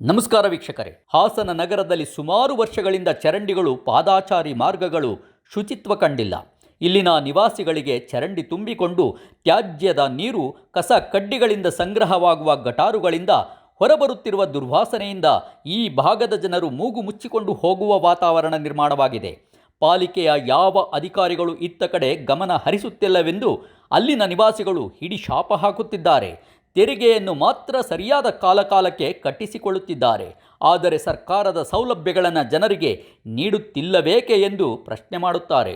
ನಮಸ್ಕಾರ ವೀಕ್ಷಕರೇ. ಹಾಸನ ನಗರದಲ್ಲಿ ಸುಮಾರು ವರ್ಷಗಳಿಂದ ಚರಂಡಿಗಳು, ಪಾದಾಚಾರಿ ಮಾರ್ಗಗಳು ಶುಚಿತ್ವ ಕಂಡಿಲ್ಲ. ಇಲ್ಲಿನ ನಿವಾಸಿಗಳಿಗೆ ಚರಂಡಿ ತುಂಬಿಕೊಂಡು ತ್ಯಾಜ್ಯದ ನೀರು, ಕಸ ಕಡ್ಡಿಗಳಿಂದ ಸಂಗ್ರಹವಾಗುವ ಗಟಾರುಗಳಿಂದ ಹೊರಬರುತ್ತಿರುವ ದುರ್ವಾಸನೆಯಿಂದ ಈ ಭಾಗದ ಜನರು ಮೂಗು ಮುಚ್ಚಿಕೊಂಡು ಹೋಗುವ ವಾತಾವರಣ ನಿರ್ಮಾಣವಾಗಿದೆ. ಪಾಲಿಕೆಯ ಯಾವ ಅಧಿಕಾರಿಗಳು ಇತ್ತ ಕಡೆ ಗಮನ ಹರಿಸುತ್ತಿಲ್ಲವೆಂದು ಅಲ್ಲಿನ ನಿವಾಸಿಗಳು ಹಿಡಿಶಾಪ ಹಾಕುತ್ತಿದ್ದಾರೆ. ತೆರಿಗೆಯನ್ನು ಮಾತ್ರ ಸರಿಯಾದ ಕಾಲಕಾಲಕ್ಕೆ ಕಟ್ಟಿಸಿಕೊಳ್ಳುತ್ತಿದ್ದಾರೆ. ಆದರೆ ಸರ್ಕಾರದ ಸೌಲಭ್ಯಗಳನ್ನು ಜನರಿಗೆ ನೀಡುತ್ತಿಲ್ಲಬೇಕೆ ಎಂದು ಪ್ರಶ್ನೆ ಮಾಡುತ್ತಾರೆ.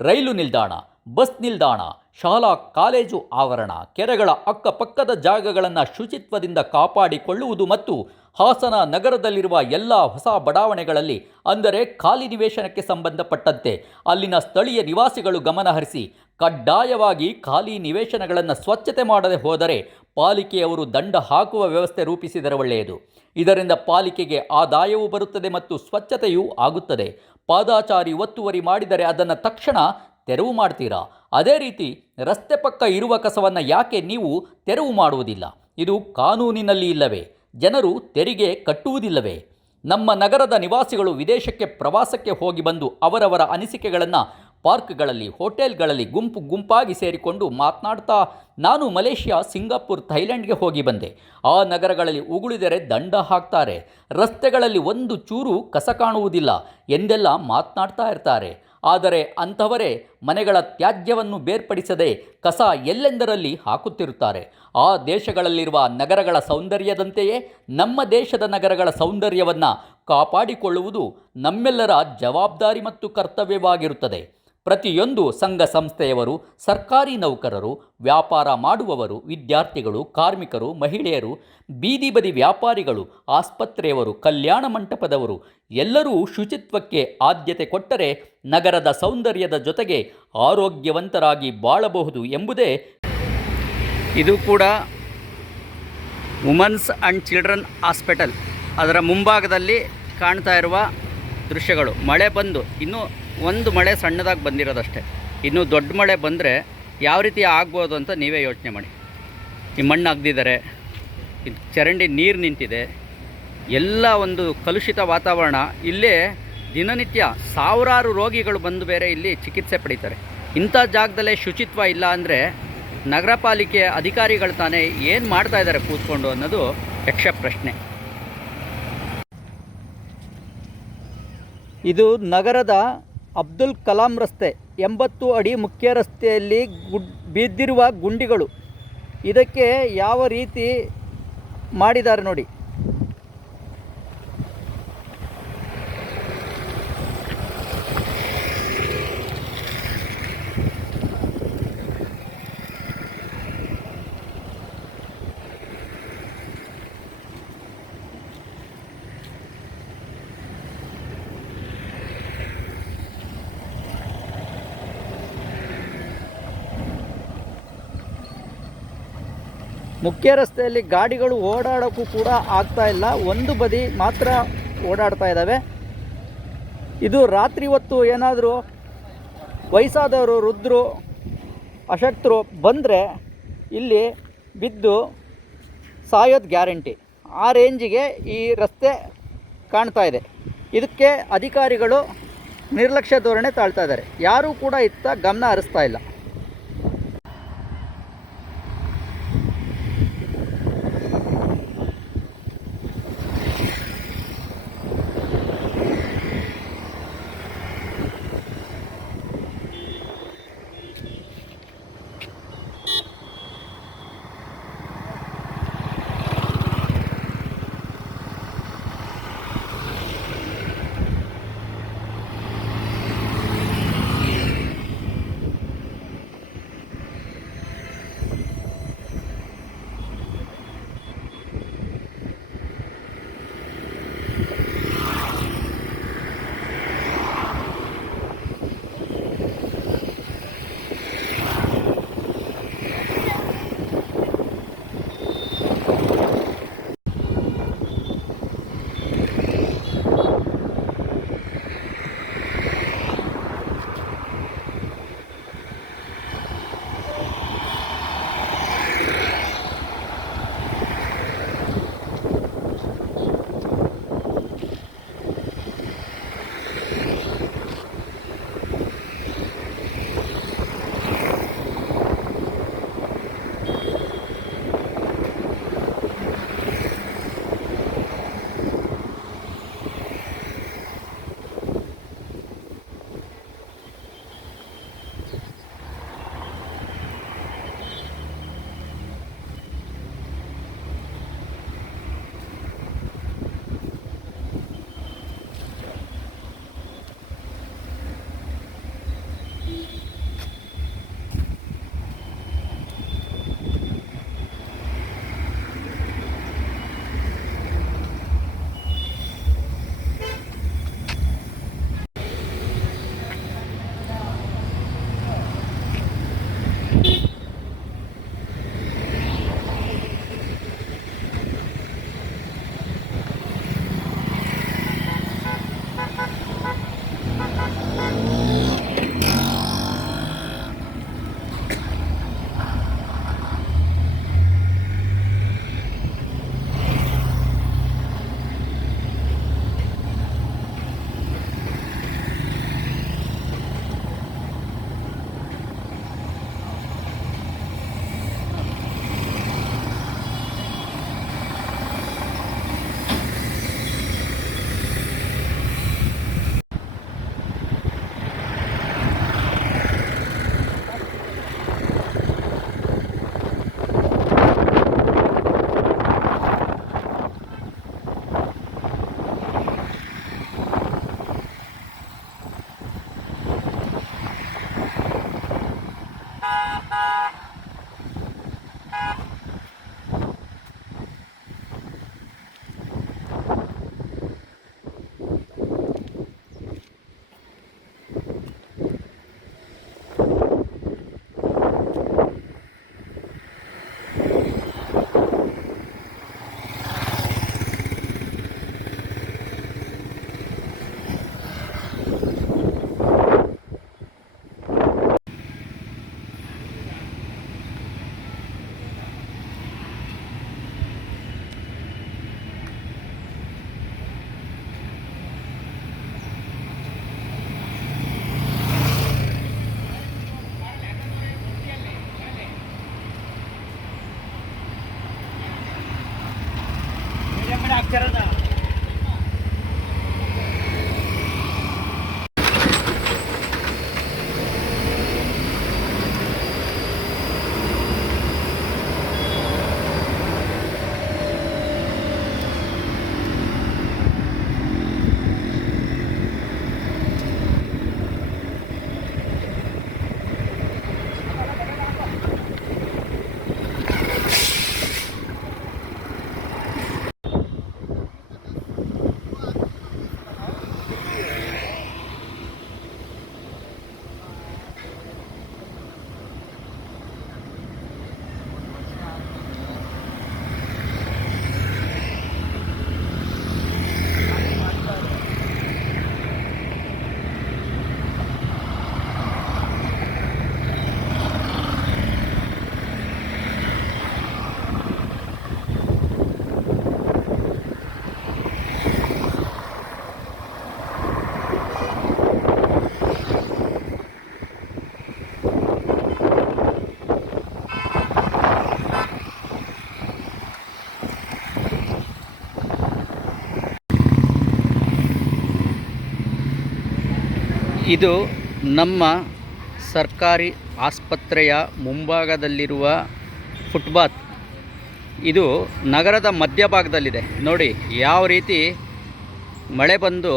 ರೈಲು ನಿಲ್ದಾಣ, ಬಸ್ ನಿಲ್ದಾಣ, ಶಾಲಾ ಕಾಲೇಜು ಆವರಣ, ಕೆರೆಗಳ ಅಕ್ಕಪಕ್ಕದ ಜಾಗಗಳನ್ನು ಶುಚಿತ್ವದಿಂದ ಕಾಪಾಡಿಕೊಳ್ಳುವುದು ಮತ್ತು ಹಾಸನ ನಗರದಲ್ಲಿರುವ ಎಲ್ಲ ಹೊಸ ಬಡಾವಣೆಗಳಲ್ಲಿ, ಅಂದರೆ ಖಾಲಿ ನಿವೇಶನಕ್ಕೆ ಸಂಬಂಧಪಟ್ಟಂತೆ ಅಲ್ಲಿನ ಸ್ಥಳೀಯ ನಿವಾಸಿಗಳು ಗಮನಹರಿಸಿ ಕಡ್ಡಾಯವಾಗಿ ಖಾಲಿ ನಿವೇಶನಗಳನ್ನು ಸ್ವಚ್ಛತೆ ಮಾಡದೆ ಹೋದರೆ ಪಾಲಿಕೆಯವರು ದಂಡ ಹಾಕುವ ವ್ಯವಸ್ಥೆ ರೂಪಿಸಿದರೆ ಒಳ್ಳೆಯದು. ಇದರಿಂದ ಪಾಲಿಕೆಗೆ ಆದಾಯವೂ ಬರುತ್ತದೆ ಮತ್ತು ಸ್ವಚ್ಛತೆಯೂ ಆಗುತ್ತದೆ. ಪಾದಾಚಾರಿ ಒತ್ತುವರಿ ಮಾಡಿದರೆ ಅದನ್ನು ತಕ್ಷಣ ತೆರವು ಮಾಡ್ತೀರಾ? ಅದೇ ರೀತಿ ರಸ್ತೆ ಪಕ್ಕ ಇರುವ ಕಸವನ್ನು ಯಾಕೆ ನೀವು ತೆರವು ಮಾಡುವುದಿಲ್ಲ? ಇದು ಕಾನೂನಿನಲ್ಲಿ ಇಲ್ಲವೇ? ಜನರು ತೆರಿಗೆ ಕಟ್ಟುವುದಿಲ್ಲವೇ? ನಮ್ಮ ನಗರದ ನಿವಾಸಿಗಳು ವಿದೇಶಕ್ಕೆ ಪ್ರವಾಸಕ್ಕೆ ಹೋಗಿ ಬಂದು ಅವರವರ ಅನಿಸಿಕೆಗಳನ್ನು ಪಾರ್ಕ್ಗಳಲ್ಲಿ, ಹೋಟೆಲ್ಗಳಲ್ಲಿ ಗುಂಪಾಗಿ ಸೇರಿಕೊಂಡು ಮಾತನಾಡ್ತಾ, ನಾನು ಮಲೇಷ್ಯಾ, ಸಿಂಗಾಪುರ್, ಥೈಲ್ಯಾಂಡ್ಗೆ ಹೋಗಿ ಬಂದೆ, ಆ ನಗರಗಳಲ್ಲಿ ಉಗುಳಿದರೆ ದಂಡ ಹಾಕ್ತಾರೆ, ರಸ್ತೆಗಳಲ್ಲಿ ಒಂದು ಚೂರು ಕಸ ಕಾಣುವುದಿಲ್ಲ ಎಂದೆಲ್ಲ ಮಾತನಾಡ್ತಾ ಇರ್ತಾರೆ. ಆದರೆ ಅಂಥವರೇ ಮನೆಗಳ ತ್ಯಾಜ್ಯವನ್ನು ಬೇರ್ಪಡಿಸದೆ ಕಸ ಎಲ್ಲೆಂದರಲ್ಲಿ ಹಾಕುತ್ತಿರುತ್ತಾರೆ. ಆ ದೇಶಗಳಲ್ಲಿರುವ ನಗರಗಳ ಸೌಂದರ್ಯದಂತೆಯೇ ನಮ್ಮ ದೇಶದ ನಗರಗಳ ಸೌಂದರ್ಯವನ್ನು ಕಾಪಾಡಿಕೊಳ್ಳುವುದು ನಮ್ಮೆಲ್ಲರ ಜವಾಬ್ದಾರಿ ಮತ್ತು ಕರ್ತವ್ಯವಾಗಿರುತ್ತದೆ. ಪ್ರತಿಯೊಂದು ಸಂಘ ಸಂಸ್ಥೆಯವರು, ಸರ್ಕಾರಿ ನೌಕರರು, ವ್ಯಾಪಾರ ಮಾಡುವವರು, ವಿದ್ಯಾರ್ಥಿಗಳು, ಕಾರ್ಮಿಕರು, ಮಹಿಳೆಯರು, ಬೀದಿ ಬದಿ ವ್ಯಾಪಾರಿಗಳು, ಆಸ್ಪತ್ರೆಯವರು, ಕಲ್ಯಾಣ ಮಂಟಪದವರು ಎಲ್ಲರೂ ಶುಚಿತ್ವಕ್ಕೆ ಆದ್ಯತೆ ಕೊಟ್ಟರೆ ನಗರದ ಸೌಂದರ್ಯದ ಜೊತೆಗೆ ಆರೋಗ್ಯವಂತರಾಗಿ ಬಾಳಬಹುದು ಎಂಬುದೇ. ಇದು ಕೂಡ ವುಮನ್ಸ್ ಆ್ಯಂಡ್ ಚಿಲ್ಡ್ರನ್ ಹಾಸ್ಪಿಟಲ್, ಅದರ ಮುಂಭಾಗದಲ್ಲಿ ಕಾಣ್ತಾ ಇರುವ ದೃಶ್ಯಗಳು. ಮಳೆ ಬಂದು ಇನ್ನೂ ಒಂದು ಮಳೆ ಸಣ್ಣದಾಗಿ ಬಂದಿರೋದಷ್ಟೇ. ಇನ್ನೂ ದೊಡ್ಡ ಮಳೆ ಬಂದರೆ ಯಾವ ರೀತಿ ಆಗ್ಬೋದು ಅಂತ ನೀವೇ ಯೋಚನೆ ಮಾಡಿ. ಈ ಮಣ್ಣು ಅಗ್ದಿದ್ದಾರೆ, ಇದು ಚರಂಡಿ ನೀರು ನಿಂತಿದೆ, ಎಲ್ಲ ಒಂದು ಕಲುಷಿತ ವಾತಾವರಣ. ಇಲ್ಲೇ ದಿನನಿತ್ಯ ಸಾವಿರಾರು ರೋಗಿಗಳು ಬಂದು ಬೇರೆ ಇಲ್ಲಿ ಚಿಕಿತ್ಸೆ ಪಡೀತಾರೆ. ಇಂಥ ಜಾಗದಲ್ಲೇ ಶುಚಿತ್ವ ಇಲ್ಲ ಅಂದರೆ ನಗರ ಪಾಲಿಕೆ ಅಧಿಕಾರಿಗಳು ತಾನೇ ಏನು ಮಾಡ್ತಾ ಇದ್ದಾರೆ ಕೂತ್ಕೊಂಡು ಅನ್ನೋದು ಯಕ್ಷ ಪ್ರಶ್ನೆ. ಇದು ನಗರದ ಅಬ್ದುಲ್ ಕಲಾಂ ರಸ್ತೆ, 80 ಅಡಿ ಮುಖ್ಯ ರಸ್ತೆಯಲ್ಲಿ ಬಿದ್ದಿರುವ ಗುಂಡಿಗಳು. ಇದಕ್ಕೆ ಯಾವ ರೀತಿ ಮಾಡಿದ್ದಾರೆ ನೋಡಿ. ಮುಖ್ಯ ರಸ್ತೆಯಲ್ಲಿ ಗಾಡಿಗಳು ಓಡಾಡೋಕ್ಕೂ ಕೂಡ ಆಗ್ತಾ ಇಲ್ಲ, ಒಂದು ಬದಿ ಮಾತ್ರ ಓಡಾಡ್ತಾ ಇದ್ದಾವೆ. ಇದು ರಾತ್ರಿ ಹೊತ್ತು ಏನಾದರೂ ವಯಸ್ಸಾದವರು, ವೃದ್ಧರು, ಅಶಕ್ತರು ಬಂದರೆ ಇಲ್ಲಿ ಬಿದ್ದು ಸಾಯೋದು ಗ್ಯಾರಂಟಿ. ಆ ರೇಂಜಿಗೆ ಈ ರಸ್ತೆ ಕಾಣ್ತಾ ಇದೆ. ಇದಕ್ಕೆ ಅಧಿಕಾರಿಗಳು ನಿರ್ಲಕ್ಷ್ಯ ಧೋರಣೆ ತಾಳ್ತಾ ಇದ್ದಾರೆ. ಯಾರೂ ಕೂಡ ಇತ್ತ ಗಮನ ಹರಿಸ್ತಾ ಇಲ್ಲ. ಇದು ನಮ್ಮ ಸರ್ಕಾರಿ ಆಸ್ಪತ್ರೆಯ ಮುಂಭಾಗದಲ್ಲಿರುವ ಫುಟ್ಪಾತ್. ಇದು ನಗರದ ಮಧ್ಯಭಾಗದಲ್ಲಿದೆ. ನೋಡಿ ಯಾವ ರೀತಿ ಮಳೆ ಬಂದು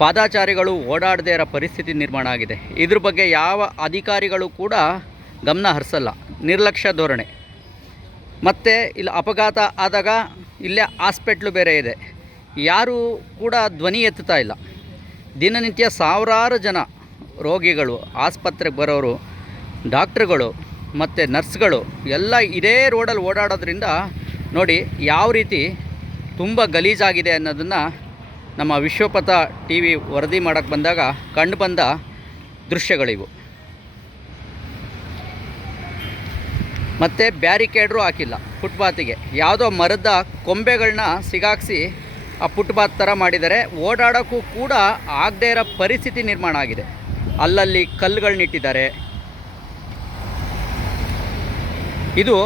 ಪಾದಾಚಾರಿಗಳು ಓಡಾಡದೇ ಇರೋ ಪರಿಸ್ಥಿತಿ ನಿರ್ಮಾಣ ಆಗಿದೆ. ಇದ್ರ ಬಗ್ಗೆ ಯಾವ ಅಧಿಕಾರಿಗಳು ಕೂಡ ಗಮನ ಹರಿಸಲ್ಲ, ನಿರ್ಲಕ್ಷ್ಯ ಧೋರಣೆ. ಮತ್ತು ಇಲ್ಲಿ ಅಪಘಾತ ಆದಾಗ ಇಲ್ಲೇ ಹಾಸ್ಪಿಟ್ಲು ಬೇರೆ ಇದೆ, ಯಾರೂ ಕೂಡ ಧ್ವನಿ ಎತ್ತುತ್ತಾ ಇಲ್ಲ. ದಿನನಿತ್ಯ ಸಾವಿರಾರು ಜನ ರೋಗಿಗಳು, ಆಸ್ಪತ್ರೆಗೆ ಬರೋರು, ಡಾಕ್ಟ್ರುಗಳು ಮತ್ತು ನರ್ಸ್ಗಳು ಎಲ್ಲ ಇದೇ ರೋಡಲ್ಲಿ ಓಡಾಡೋದ್ರಿಂದ ನೋಡಿ ಯಾವ ರೀತಿ ತುಂಬ ಗಲೀಜಾಗಿದೆ ಅನ್ನೋದನ್ನು ನಮ್ಮ ವಿಶ್ವಪಥ ಟಿ ವಿ ವರದಿ ಮಾಡೋಕ್ಕೆ ಬಂದಾಗ ಕಂಡು ಬಂದ ದೃಶ್ಯಗಳಿವು. ಮತ್ತು ಬ್ಯಾರಿಕೇಡ್ರು ಹಾಕಿಲ್ಲ ಫುಟ್ಪಾತಿಗೆ, ಯಾವುದೋ ಮರದ ಕೊಂಬೆಗಳನ್ನ ಸಿಗಾಕ್ಸಿ ಆ ಫುಟ್ಪಾತ್ ಥರ ಮಾಡಿದ್ದಾರೆ. ಓಡಾಡೋಕ್ಕೂ ಕೂಡ ಆಗದೇ ಇರೋ ಪರಿಸ್ಥಿತಿ ನಿರ್ಮಾಣ ಆಗಿದೆ. ಅಲ್ಲಲ್ಲಿ ಕಲ್ಲುಗಳನ್ನಿಟ್ಟಿದ್ದಾರೆ. ಇದು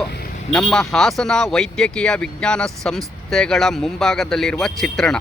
ನಮ್ಮ ಹಾಸನ ವೈದ್ಯಕೀಯ ವಿಜ್ಞಾನ ಸಂಸ್ಥೆಗಳ ಮುಂಭಾಗದಲ್ಲಿರುವ ಚಿತ್ರಣ.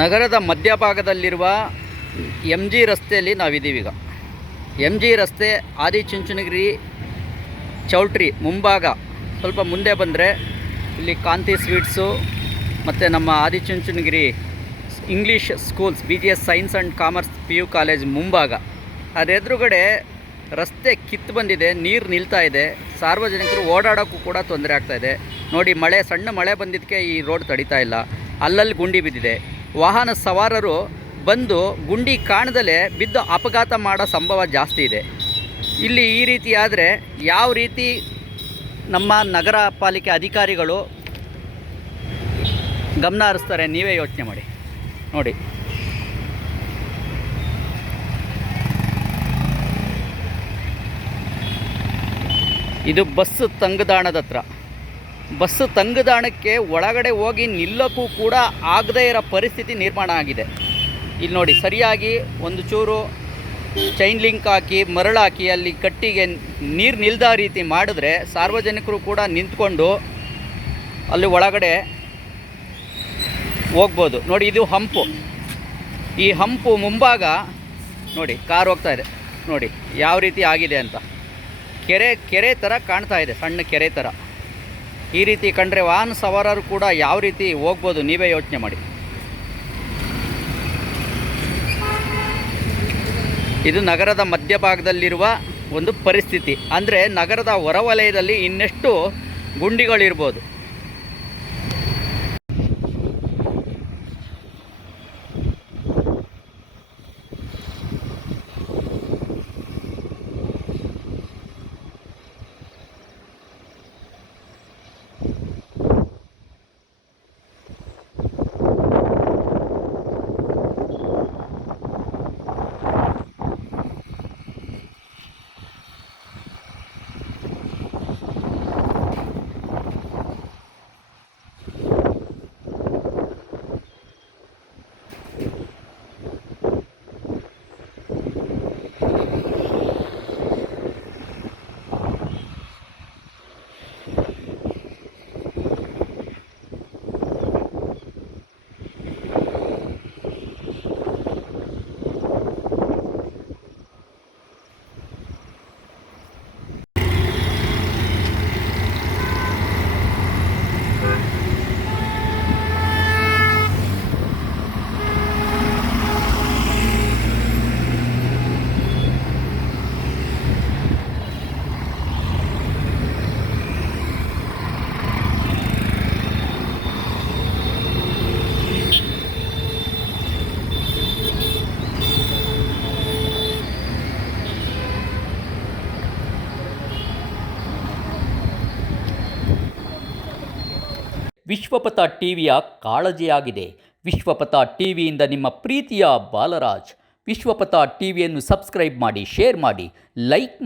ನಗರದ ಮಧ್ಯಭಾಗದಲ್ಲಿರುವ ಎಮ್ ಜಿ ರಸ್ತೆಯಲ್ಲಿ ನಾವಿದ್ದೀವೀಗ. ಎಮ್ ಜಿ ರಸ್ತೆ ಆದಿಚುಂಚನಗಿರಿ ಚೌಲ್ಟ್ರಿ ಮುಂಭಾಗ ಸ್ವಲ್ಪ ಮುಂದೆ ಬಂದರೆ ಇಲ್ಲಿ ಕಾಂತಿ ಸ್ವೀಟ್ಸು ಮತ್ತು ನಮ್ಮ Adichunchanagiri English schools BGS science and commerce PU college ಮುಂಭಾಗ. ಅದೆದುರುಗಡೆ ರಸ್ತೆ ಕಿತ್ತು ಬಂದಿದೆ, ನೀರು ನಿಲ್ತಾ ಇದೆ, ಸಾರ್ವಜನಿಕರು ಓಡಾಡೋಕ್ಕೂ ಕೂಡ ತೊಂದರೆ ಆಗ್ತಾಯಿದೆ. ನೋಡಿ ಸಣ್ಣ ಮಳೆ ಬಂದಿದ್ದಕ್ಕೆ ಈ ರೋಡ್ ತಡೀತಾ ಇಲ್ಲ, ಅಲ್ಲಲ್ಲಿ ಗುಂಡಿ ಬಿದ್ದಿದೆ. ವಾಹನ ಸವಾರರು ಬಂದು ಗುಂಡಿ ಕಾಣದಲ್ಲೇ ಬಿದ್ದು ಅಪಘಾತ ಮಾಡೋ ಸಂಭವ ಜಾಸ್ತಿ ಇದೆ. ಇಲ್ಲಿ ಈ ರೀತಿ ಆದರೆ ಯಾವ ರೀತಿ ನಮ್ಮ ನಗರ ಪಾಲಿಕೆ ಅಧಿಕಾರಿಗಳು ಗಮನ ಹರಿಸ್ತಾರೆ ನೀವೇ ಯೋಚನೆ ಮಾಡಿ. ನೋಡಿ ಇದು ಬಸ್ ತಂಗುದಾಣದ ಹತ್ರ. ಬಸ್ಸು ತಂಗುದಾಣಕ್ಕೆ ಒಳಗಡೆ ಹೋಗಿ ನಿಲ್ಲೋಕ್ಕೂ ಕೂಡ ಆಗದೇ ಇರೋ ಪರಿಸ್ಥಿತಿ ನಿರ್ಮಾಣ ಆಗಿದೆ. ಇಲ್ಲಿ ನೋಡಿ ಸರಿಯಾಗಿ ಒಂದು ಚೂರು ಚೈನ್ ಲಿಂಕ್ ಹಾಕಿ ಮರಳಾಕಿ ಅಲ್ಲಿ ಕಟ್ಟಿಗೆ ನೀರು ನಿಲ್ದ ರೀತಿ ಮಾಡಿದ್ರೆ ಸಾರ್ವಜನಿಕರು ಕೂಡ ನಿಂತ್ಕೊಂಡು ಅಲ್ಲಿ ಒಳಗಡೆ ಹೋಗ್ಬೋದು. ನೋಡಿ ಇದು ಹಂಪು, ಈ ಹಂಪು ಮುಂಭಾಗ ನೋಡಿ ಕಾರ್ ಹೋಗ್ತಾ ಇದೆ. ನೋಡಿ ಯಾವ ರೀತಿ ಆಗಿದೆ ಅಂತ. ಕೆರೆ ಥರ ಕಾಣ್ತಾ ಇದೆ, ಸಣ್ಣ ಕೆರೆ ಥರ. ಈ ರೀತಿ ಕಂಡ್ರೆ ವಾಹನ ಸವಾರರು ಕೂಡ ಯಾವ ರೀತಿ ಹೋಗ್ಬೋದು ನೀವೇ ಯೋಚನೆ ಮಾಡಿ. ಇದು ನಗರದ ಮಧ್ಯಭಾಗದಲ್ಲಿರುವ ಒಂದು ಪರಿಸ್ಥಿತಿ. ಅಂದರೆ ನಗರದ ಹೊರವಲಯದಲ್ಲಿ ಇನ್ನೆಷ್ಟು ಗುಂಡಿಗಳಿರ್ಬೋದು. ವಿಶ್ವಪಥ ಟಿವಿಯ ಕಾಳಜಿಯಾಗಿದೆ. ವಿಶ್ವಪಥ ಟಿವಿಯಿಂದ ನಿಮ್ಮ ಪ್ರೀತಿಯ ಬಾಲರಾಜ್. ವಿಶ್ವಪಥ ಟಿವಿಯನ್ನು ಸಬ್ಸ್ಕ್ರೈಬ್ ಮಾಡಿ, ಶೇರ್ ಮಾಡಿ, ಲೈಕ್ ಮಾಡಿ.